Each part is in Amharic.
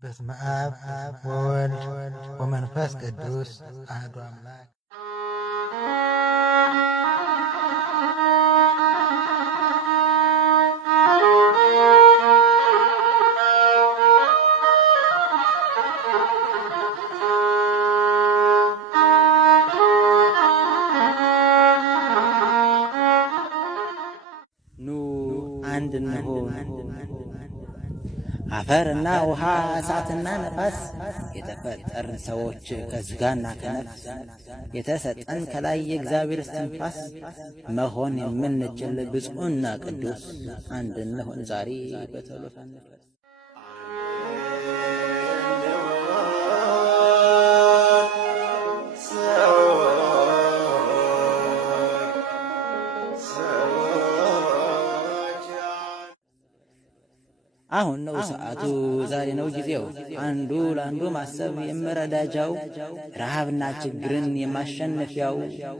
በስመ አብ ወወልድ ወመንፈስ ቅዱስ አሐዱ አምላክ። ኑ አንድ እንሁን። አፈርና ውሃ፣ እሳትና ነፋስ የተፈጠርን ሰዎች ከሥጋና ከነፍስ የተሰጠን ከላይ የእግዚአብሔር እስትንፋስ መሆን የምንችል ብፁዕና ቅዱስ አንድ እንሁን ዛሬ በቶሎ ፈንፈስ። አሁን ነው ሰዓቱ፣ ዛሬ ነው ጊዜው። አንዱ ለአንዱ ማሰብ የመረዳጃው፣ ረሃብና ችግርን የማሸነፊያው፣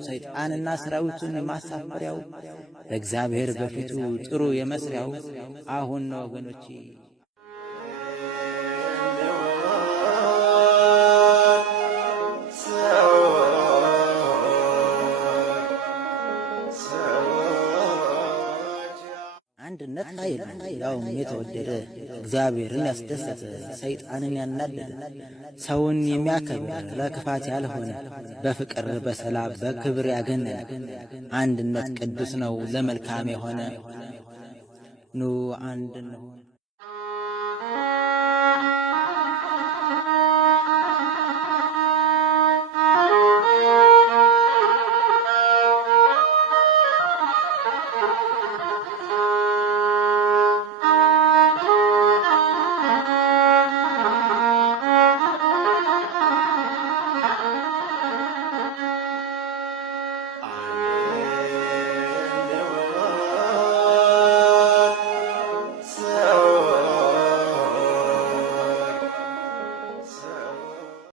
ሰይጣንና ሰራዊቱን የማሳፈሪያው፣ በእግዚአብሔር በፊቱ ጥሩ የመስሪያው አሁን ነው ወገኖቼ። አንድነት ኃይል ያውም የተወደደ እግዚአብሔርን ያስደሰተ ሰይጣንን ያናደደ ሰውን የሚያከብር ለክፋት ያልሆነ በፍቅር በሰላም በክብር ያገነነ አንድነት ቅዱስ ነው ለመልካም የሆነ ኑ አንድ እንሁን።